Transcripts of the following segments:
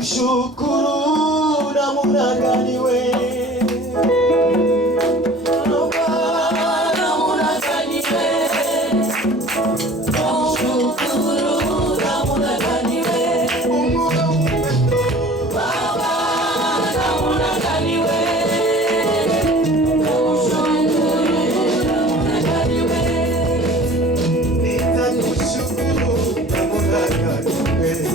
Nitakushukuru namna gani wewe, namna gani wewe, kushukuru namna gani wewe, Mungu wa upendo, Baba namna gani wewe, kushukuru namna gani wewe, nitakushukuru namna gani wewe.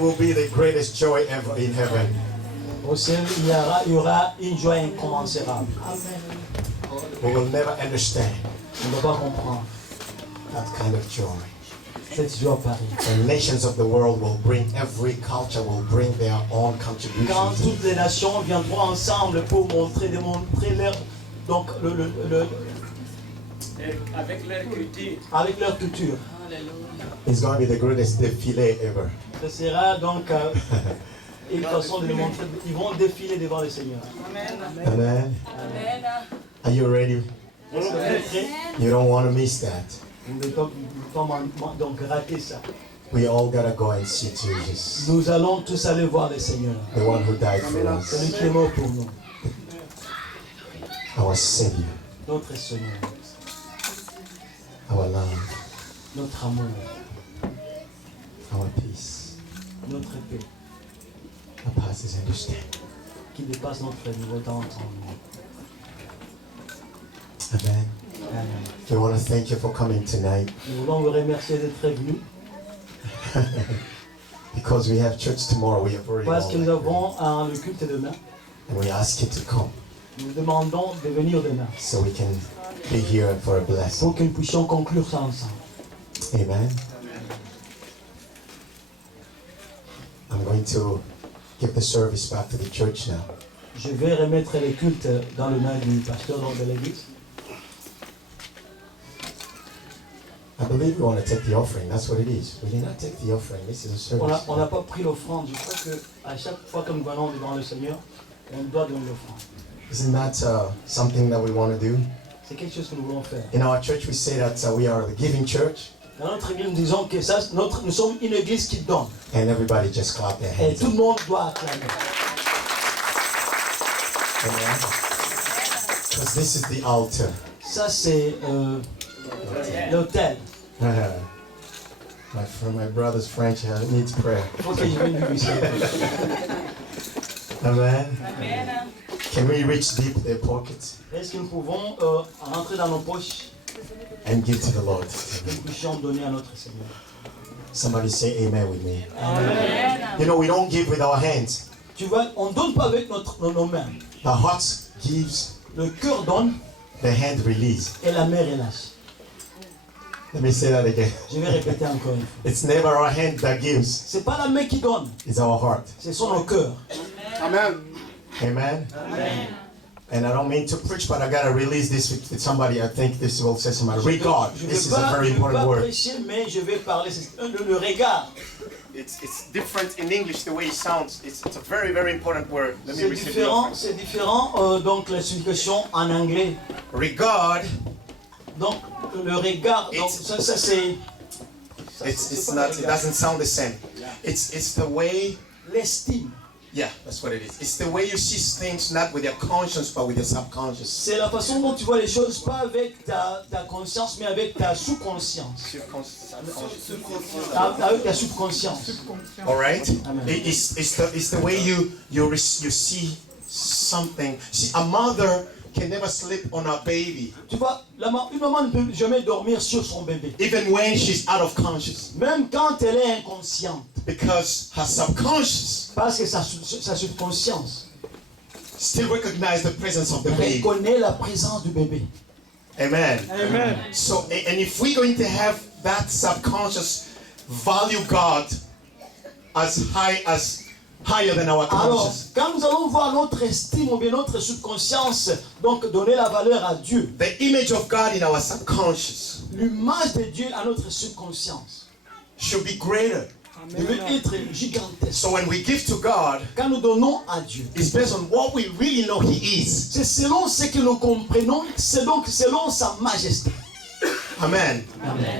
will be the greatest joy ever in heaven. Au ciel, il y aura une joie incommensurable. We will never understand On ne va pas comprendre that kind of joy. cette joie pareille. The nations of the world will bring, every culture will bring their own Quand contribution. toutes les nations viendront ensemble pour démontrer leur, donc Avec leur culture. avec leur culture. It's going to be the greatest défilé ever. Ce sera donc une façon de démontrer. Ils vont défiler devant le Seigneur. Amen. Are you ready? Est-ce que vous êtes prêts? You don't want to miss that. Vous ne devez pas donc rater ça. We all gotta go and see Jesus, Nous allons tous aller voir le Seigneur. the one who died for Celui us, qui est mort pour nous. our Savior, Notre Seigneur. our love, Notre amour. our peace, Notre paix. that passes understanding. Qui dépasse notre niveau d'entendement. Amen. Amen. We want to thank you for coming tonight Nous voulons vous remercier d'être venus because we have church tomorrow. We have already parce que nous known avons le culte demain. and we ask you to come Nous demandons de venir demain so we can be here for a blessing. pour que nous puissions conclure ça ensemble. Amen. I'm going to give the service back to the church now. Je vais remettre les cultes dans le main du pasteur de l'église. I believe we want to take the offering. That's what it is. We did not take the offering. This is a service. On n'a pas pris l'offrande. Je crois qu'à chaque fois que nous venons devant le Seigneur, on doit donner l'offrande. Isn't that something that we want to do? C'est quelque chose que nous voulons faire. In our church, we say that we are the giving church, Dans notre église, nous disons que ça, nous sommes une église qui donne. and everybody just clap their Et hands. tout le monde doit acclamer. Amen. Because this is the altar. Ça, c'est l'autel. My brother's French needs prayer. Il faut que je vienne lui dire. Amen. Can we reach deep their pockets Est-ce que nous pouvons rentrer dans nos poches and give to the Lord? et nous puissions donner à notre Seigneur? Somebody say amen with me. Amen. You know, we don't give with our hands. Tu vois, on ne donne pas avec nos mains. The heart gives, Le cœur donne the hand release. et la main relâche. Let me say that again. Je vais répéter encore une fois. It's never our hand that gives, C'est pas la main qui donne, it's our heart. ce sont nos cœurs. Amen. Amen. And I don't mean to preach, but I gotta release this with somebody. I think this will say somebody. Regard. Je This is vais a very important pas word. prêcher, mais je vais parler. C'est le regard. It's different in English the way it sounds. It's a very, very important word. Let me C'est receive différent, it. c'est différent donc la signification en anglais. Regard. Donc le regard, donc ça c'est It's not. It doesn't sound the same. It's the way. l'estime. Yeah, that's what it is. It's the way you see things not with your conscience but with your subconscious. C'est la façon dont tu vois les choses, pas avec ta conscience, mais avec ta sous-conscience. Avec ta subconscience. All right. Amen. It's the way you see something. See, a mother can never sleep on her baby, Tu vois, une maman ne peut jamais dormir sur son bébé. even when she's out of conscious, Même quand elle est inconsciente. because her subconscious Parce que sa subconscience still recognize the presence of the baby. reconnaît la présence du bébé. Amen. Amen. So, and if we're going to have that subconscious value God as higher than our Alors, conscious, quand nous allons voir notre estime ou bien notre subconscience, donc donner la valeur à Dieu, the image of God in our subconscious l'image de Dieu à notre subconscience should be greater. devait être gigantesque. So when we give to God, Quand nous donnons à Dieu, it's based on what we really know He is. c'est selon ce que nous comprenons, c'est donc selon sa majesté. Amen.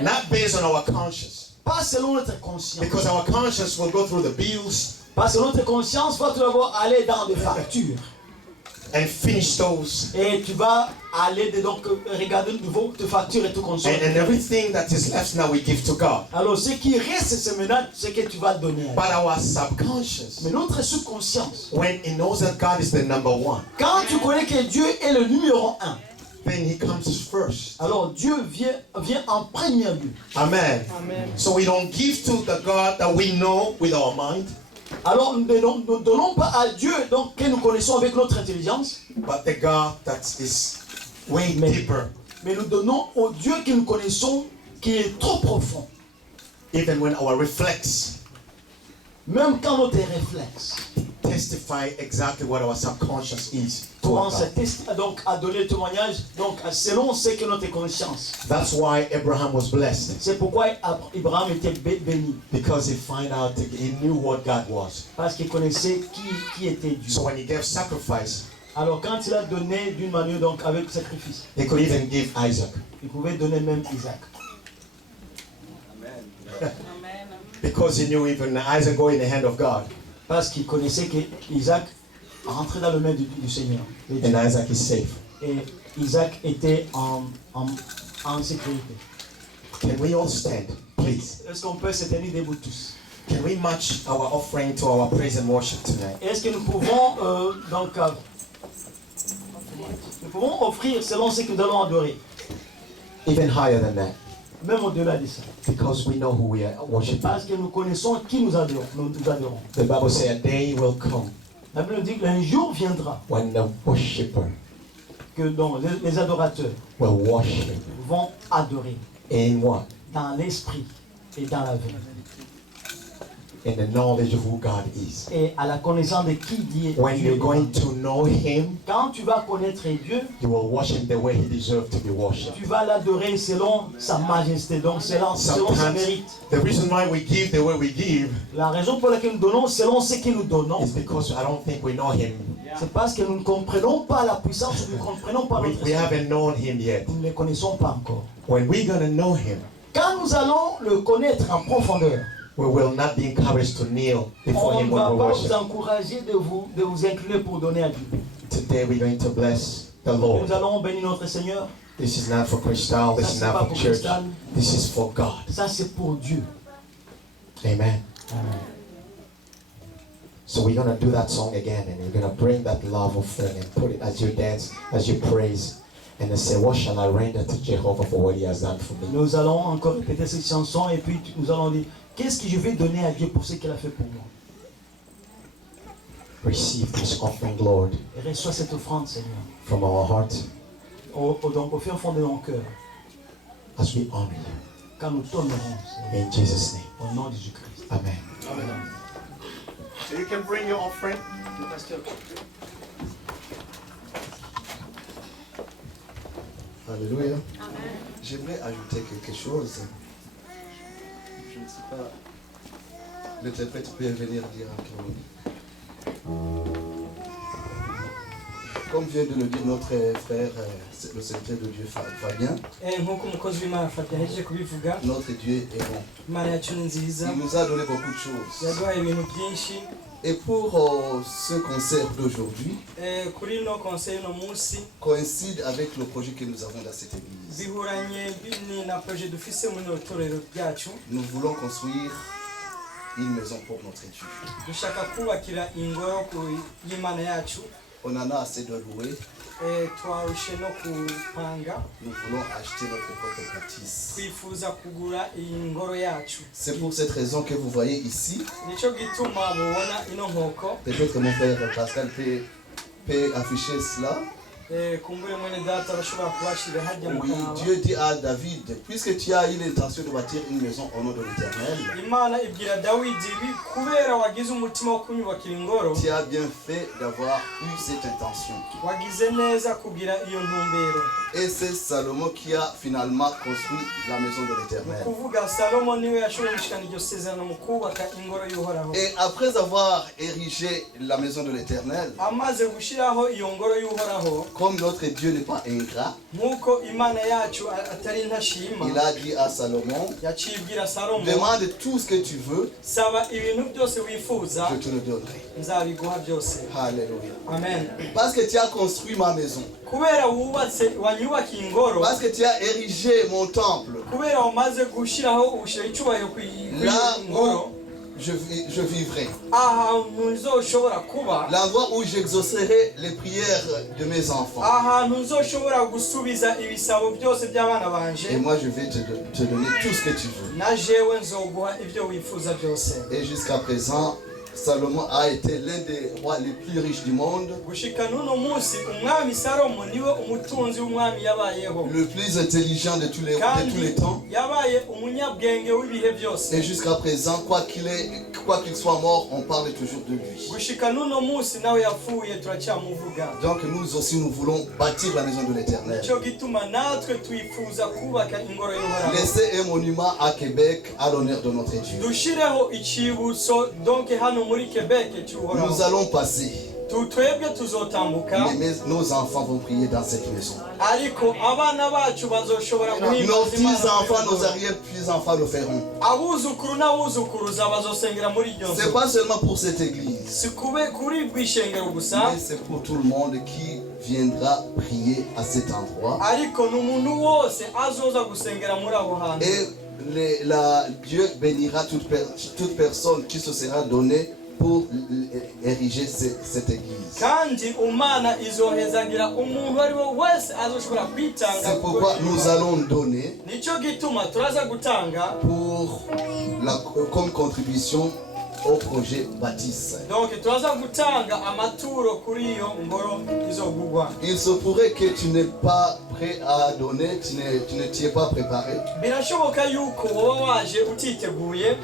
Not based on our conscience. Pas selon notre conscience. Because our conscience will go through the bills Parce que notre conscience va tout d'abord aller dans des factures. and finish those. Et tu vas aller donc regarder de nouveau tes factures et tout consommer. And everything that is left now we give to God. Alors ce qui reste, c'est maintenant ce que tu vas donner à Dieu. But our subconscious, Mais notre subconscience, when it knows that God is the number one, quand tu connais que Dieu est le numéro 1, then he comes first. alors Dieu vient en premier lieu. Amen. Amen. So we don't give to the God that we know with our mind, Alors nous ne donnons pas à Dieu donc, que nous connaissons avec notre intelligence, but the God that is way deeper. mais nous donnons au Dieu que nous connaissons qui est trop profond. Even when our reflex Même quand notre réflexe testify exactly what our subconscious is commence toward God. donc à donner témoignage donc selon ce que notre conscience. That's why Abraham was blessed, C'est pourquoi Abraham était béni, because he knew what God was. parce qu'il connaissait qui était Dieu. So when he gave sacrifice, Alors quand il a donné d'une manière donc avec sacrifice, he could even give Isaac, il pouvait donner même Isaac. because he knew even Isaac go in the hand of God, Parce qu'il connaissait que Isaac rentrait dans le main du Seigneur. de Dieu. and Isaac is safe. Et Isaac était en sécurité. Can we all stand, please? Est-ce qu'on peut se tenir debout tous? Can we match our offering to our praise and worship tonight? Est-ce que nous pouvons nous pouvons offrir selon ce que nous allons adorer, Even higher than that, même au-delà de ça, because we know who we are worshiping. parce que nous connaissons qui nous adorons. Nous adorons. The Bible says a day will come La Bible dit qu'un jour viendra when the worshiper que donc, les adorateurs will worship vont adorer in what? dans l'esprit et dans la vie In the knowledge of who God is. et à la connaissance de qui Dieu When est. you're going to know Him, Quand tu vas connaître Dieu, you will worship the way He deserves to be worshipped. tu vas l'adorer selon sa majesté, donc selon ses Sometimes mérites. the reason why we give the way we give La raison pour laquelle nous donnons selon ce que nous donnons, is because I don't think we know Him. c'est parce que nous ne comprenons pas la puissance, nous ne comprenons pas notre We esprit. haven't known Him yet. Nous ne les connaissons pas encore. When we're going to know Him, Quand nous allons le connaître en profondeur, we will not be encouraged to kneel before on Him ne when va we pas worship. vous encourager de vous incliner pour donner à Dieu. Today we're going to bless the Lord. Nous allons bénir notre Seigneur. This is not for Crystal, this Ça, is c'est not pas for pour church. Crystal. This is for God. Ça, c'est pour Dieu. Amen. Amen. So we're going to do that song again, and we're going to bring that love offering and put it as you dance, as you praise, and then say, what shall I render to Jehovah for what He has done for me? Nous allons encore répéter cette chanson et puis nous allons dire qu'est-ce que je vais donner à Dieu pour ce qu'il a fait pour moi. Receive this offering, Lord, Et reçois cette offrande, Seigneur, from our heart donc au fin fond de nos cœurs, as we honor You. quand nous t'honorons, Seigneur, In Jesus' name. au nom de Jésus-Christ. Amen. So you can bring your offering. Alléluia. J'aimerais ajouter quelque chose. Je ne sais pas. L'interprète peut venir dire en minute. Comme vient de le dire notre frère, le secrétaire de Dieu Fabien, nk'uko umukozi w'Imana Fabien yaje kubivuga, notre Dieu est bon. Imana yacu ni nziza, Il nous a donné beaucoup de choses. yaduhaye ibintu byinshi. Et pour ce concert d'aujourd'hui, Kuri ino konseri uno munsi coïncide avec le projet que nous avons dans cette église. bihuranye na projet dufise muri ino torero ryacu. Nous voulons construire une maison pour notre Dieu. Dushaka kubakira ingoro y'Imana yacu. On en a assez de louer. Twarushe no kupanga. Nous voulons acheter notre propre bâtisse. Twifuza kugura iyi ngoro yacu. C'est pour cette raison que vous voyez ici. Nico gituma mubona ino nkoko. Peut-être que mon frère Pascal peut afficher cela. Kumbure mwene data bashobora kubashira hajya mu Oui, kanwa. Dieu dit à David, puisque tu as eu l'intention de bâtir une maison au nom de l'Éternel, Imana ibwira Dawidi kubera wagize umutima wo kunyubakira ingoro, tu as bien fait d'avoir eu cette intention. wagize neza kugira iyo ntumbero. Et c'est Salomon qui a finalement construit la maison de l'Éternel. Kuvuga Salomo niwe yashoboye gushikana iryo sezerano mu kubaka ingoro y'Uhoraho. Et après avoir érigé la maison de l'Éternel, Amaze gushiraho iyo ngoro y'Uhoraho, comme notre Dieu n'est pas ingrat, nkuko Imana yacu atari ntashima, il a dit à Salomon, yaciye ibwira Salomo, demande tout ce que tu veux, saba ibintu byose wifuza, je te le donnerai. nzabiguha byose. Alléluia. Amen. Parce que tu as construit ma maison. Kubera wubatse wanyubakiye ingoro, Parce que tu as érigé mon temple. kubera wamaze gushiraho ubushira icubahiro ku Là ngoro, je vivrai. ahantu nzoshobora kuba, L'endroit où j'exaucerai les prières de mes enfants. ahantu nzoshobora gusubiza ibisabo byose by'abana banje, Et moi, je vais te donner tout ce que tu veux. na jewe nzoguha ibyo wifuza byose. Et jusqu'à présent, Salomon a été l'un des rois les plus riches du monde, Gushika n'uno munsi umwami Salomo niwe umutunzi w'umwami yabayeho, le plus intelligent de tous les temps. yabaye umunyabwenge w'ibihe byose. Et jusqu'à présent, quoi qu'il soit mort, on parle toujours de lui. Gushika n'uno munsi nawe yapfuye turacyamuvuga. Donc nous aussi, nous voulons bâtir la maison de l'Éternel. Nicyo gituma natwe twifuza kubaka ingoro y'Uhoraho. Laisser un monument à Québec à l'honneur de notre Dieu. Dushireho icyibutso donc hano muri Quebec cy'Uhoraho. Nous allons passer. Twebwe tuzotambuka, Mais nos enfants vont prier dans cette maison. ariko abana bacu bazoshobora Nos guhimbaza Imana. petits-enfants, nos arrière-petits-enfants le feront. Abuzukuru n'abuzukuruza bazosengera muri iryo C'est nzu. pas seulement pour cette église, Si kuri bw'ishengero gusa, mais c'est pour tout le monde qui viendra prier à cet endroit. ariko n'umuntu wose azoza gusengera muri aho hantu. Et Dieu bénira toute personne qui se sera donnée pour ériger cette église. Kandi Imana izohezagira umuntu ari we wese azoshobora kwitanga. C'est pourquoi nous allons donner Nicyo gituma turaza gutanga comme contribution au projet Baptiste. donc turaza gutanga amaturo kuri iyo ngoro izogugwa. Il se pourrait que tu n'es pas prêt à donner, tu ne t'y es pas préparé. Birashoboka yuko wowe waje utiteguye.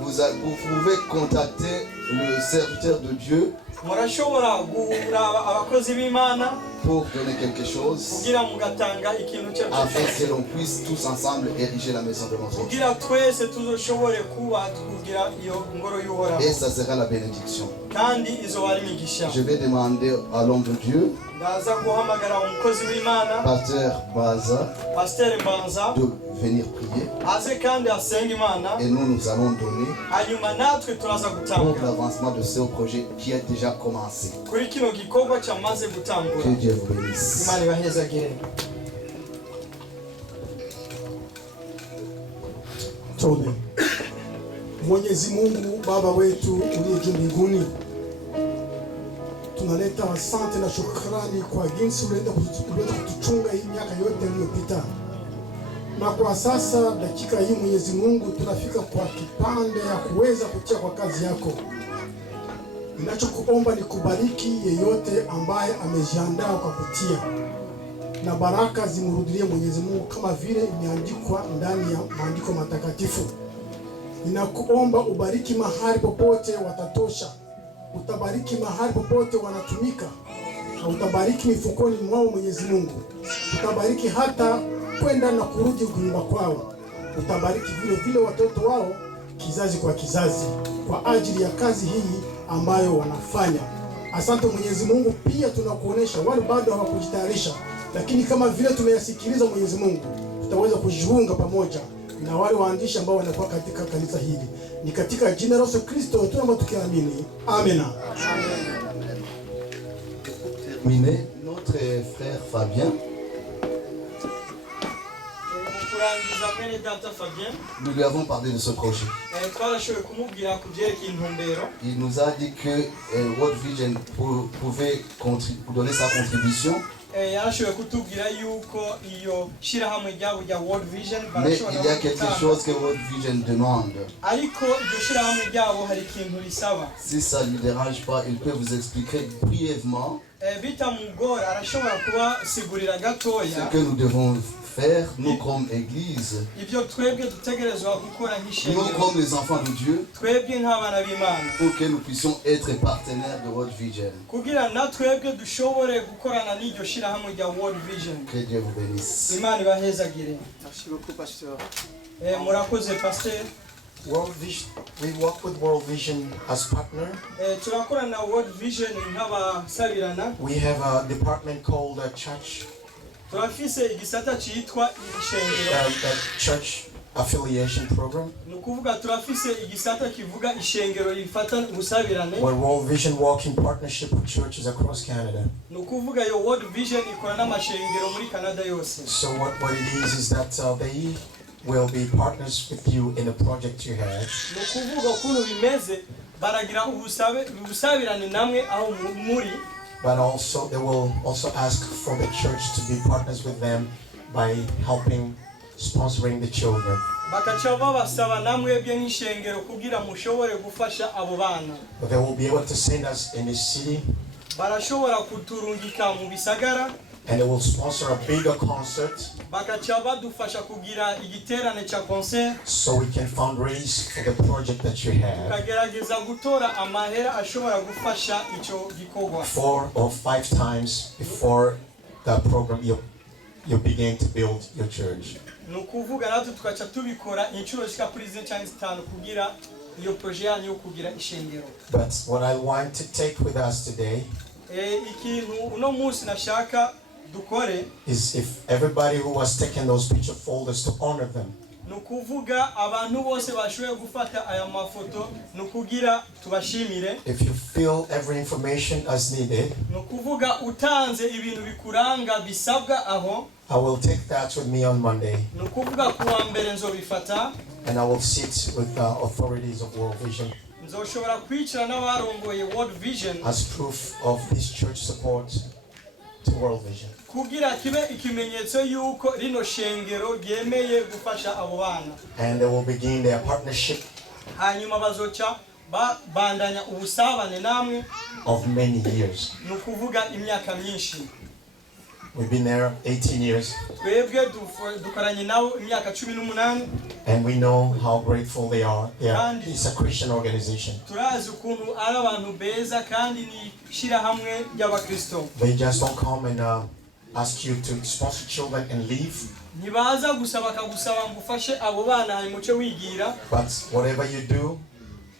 Vous pouvez contacter le serviteur de Dieu Murashobora kuraba abakozi b'Imana pour donner quelque chose kugira mugatanga ikintu cyo afin que l'on puisse tous ensemble ériger la maison de notre Dieu. kugira twese tuzoshobore kuba kugira iyo ngoro y'Uhoraho, Et ça sera la bénédiction. kandi izoba ari imigisha. Je vais demander à l'homme de Dieu, Ndaza guhamagara umukozi w'Imana Pasteur Baza, Pasteur Mbanza de venir prier. aze kandi asenga Imana, Et nous allons donner hanyuma natwe turaza pour gutanga l'avancement de ce projet qui a déjà commencé. kuri kino gikorwa cyamaze gutangura. Que Dieu vous bénisse. Imana ibahezagire. Tuombe. Mwenyezi Mungu Baba wetu uliye juu mbinguni, tunaleta asante na shukrani kwa jinsi uliweza kutuchunga hii miaka yote iliyopita, na kwa sasa dakika hii Mwenyezi Mungu tunafika kwa kipande ya kuweza kutia kwa kazi yako. Ninachokuomba ni kubariki yeyote ambaye amejiandaa kwa kutia, na baraka zimrudilie Mwenyezi Mungu kama vile imeandikwa ndani ya maandiko matakatifu. Ninakuomba ubariki mahali popote watatosha, utabariki mahali popote wanatumika, na utabariki mifukoni mwao Mwenyezi Mungu. Utabariki hata kwenda na kurudi nyumba kwao. Utabariki vile vile watoto wao kizazi kwa kizazi, kwa ajili ya kazi hii ambayo wanafanya. Asante Mwenyezi Mungu. Pia tunakuonesha wale bado hawakujitayarisha, lakini kama vile tumeyasikiliza Mwenyezi Mungu, tutaweza kujiunga pamoja na wale waandishi ambao wanakuwa katika kanisa hili. Ni katika jina la Yesu Kristo tunaomba tukiamini. Amina. Terminé, notre frère Fabien, Kurangiza mwene data Fabien, nous lui avons parlé de ce projet. twarashoboye kumubwira ku byerekeye intumbero. Il nous a dit que World Vision pouvait donner sa contribution, Yarashoboye kutubwira yuko iyo shirahamwe ryabo rya World Vision mais il y a quelque chose que World Vision demande. ariko iryo shirahamwe ryabo hari ikintu risaba. Si ça ne lui dérange pas, il peut vous expliquer brièvement Bitamugora arashobora kubasigurira gatoya ce que nous devons faire, nous comme Église, ibyo twebwe dutegerezwa gukora nous nk'ishengero, comme les enfants de Dieu, twebwe nk'abana b'Imana, pour que nous puissions être partenaires de World Vision. kugira na twebwe dushobore gukorana n'iryo shirahamwe rya World Vision. Que Dieu vous bénisse. Imana ibahezagire. Merci beaucoup, Pasteur. Murakoze Pasteur. World Vision, we work with World Vision as partner. Turakorana na World Vision nk'abasabirana. We have a department called church, Turafise igisata cyitwa ishengero. church affiliation program, Ni ukuvuga turafise igisata kivuga ishengero rifata ubusabirane. where World Vision works in partnership with churches across Canada. Ni ukuvuga iyo World Vision ikora n'amashengero muri Canada yose. So what it is that they will be partners with you in the project you have. ni ukuvuga ukuntu bimeze baragira ubusabirane namwe aho muri. But also they will also ask for the church to be partners with them by helping sponsoring the children. Bakaca babasaba namwe bye nk'ishengero kugira mushobore gufasha abo bana. But they will be able to send us in the city, Barashobora kuturungika mu bisagara. and they will sponsor a bigger concert Bakaca badufasha kugira igiterane cya concert. so we can fundraise for the project that you have. Tukagerageza gutora amahera ashobora gufasha icyo gikorwa. 4 or 5 times before the program you begin to build your church. Ni ukuvuga natwe tukaca tubikora inshuro zishika kuri zine cyangwa zitanu kugira iyo projet yanyu yo kugira ishengero. But what I want to take with us today Ikintu uno munsi nashaka dukore is if everybody who was taking those picture folders to honor them. ni ukuvuga abantu bose bashoboye gufata aya mafoto ni ukugira tubashimire. If you fill every information as needed, Ni ukuvuga utanze ibintu bikuranga bisabwa aho. I will take that with me on Monday, Ni ukuvuga kuwa mbere nzobifata. and I will sit with the authorities of World Vision Nzoshobora kwicara n'abarongoye World Vision as proof of this church support to World Vision. kugira kibe ikimenyetso yuko rino shengero ryemeye gufasha abo bana. And they will begin their partnership Hanyuma bazoca bandanya ubusabane namwe of many years. ni ukuvuga imyaka myinshi. We've been there 18 years, Twebwe dukoranye nabo imyaka 18. and we know how grateful they are. It's a Christian organization. Turazi ukuntu ari abantu beza kandi ni shirahamwe ry'abakristo. They just don't come and ask you to sponsor children and leave. Ntibaza gusa bakagusaba ngo ufashe abo bana hanyuma uce wigira. But whatever you do,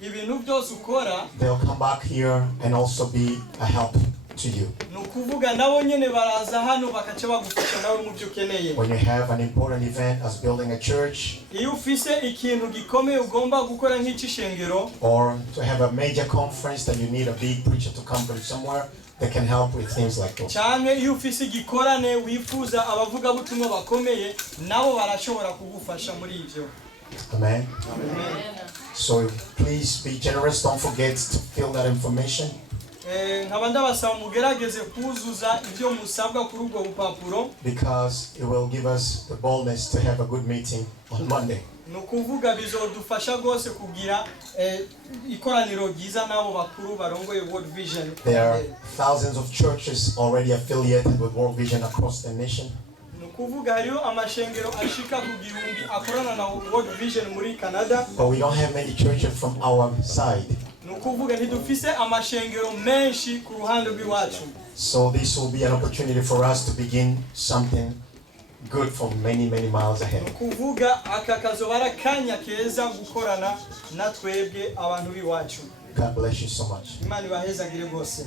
Ibintu byose ukora they'll come back here and also be a help to you. ni ukuvuga nabo nyene baraza hano bakaca bagufasha nawe mu byo ukeneye. When you have an important event as building a church, Iyo ufise ikintu gikomeye ugomba gukora nk'icishengero, or to have a major conference that you need a big preacher to come from somewhere, they can help with things like those. cyane iyo ufise igikorane wifuza abavuga butumwa bakomeye, nabo barashobora kugufasha muri ivyo. Amen. So please be generous. Don't forget to fill that information. Nkaba ndabasaba mugerageze kuzuza ibyo musabwa kuri ubwo bupapuro, Because it will give us the boldness to have a good meeting on Monday. ni ukuvuga bizodufasha rwose kugira ikoraniro ryiza n'abo bakuru barongoye World Vision. There are thousands of churches already affiliated with World Vision across the nation. Ni ukuvuga hariho amashengero ashika ku 1000 akorana na World Vision muri Canada. But we don't have many churches from our side. Ni ukuvuga ntidufise amashengero menshi ku ruhande rw'iwacu. So this will be an opportunity for us to begin something good for many, many miles Ni ahead. ukuvuga aka kazoba ari akanya keza gukorana na twebwe abantu b'iwacu. God bless you so much. Imana ibahezagire rwose.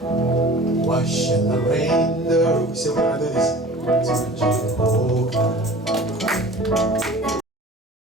Why shall I render? We say we're gonna do this. To Jehovah.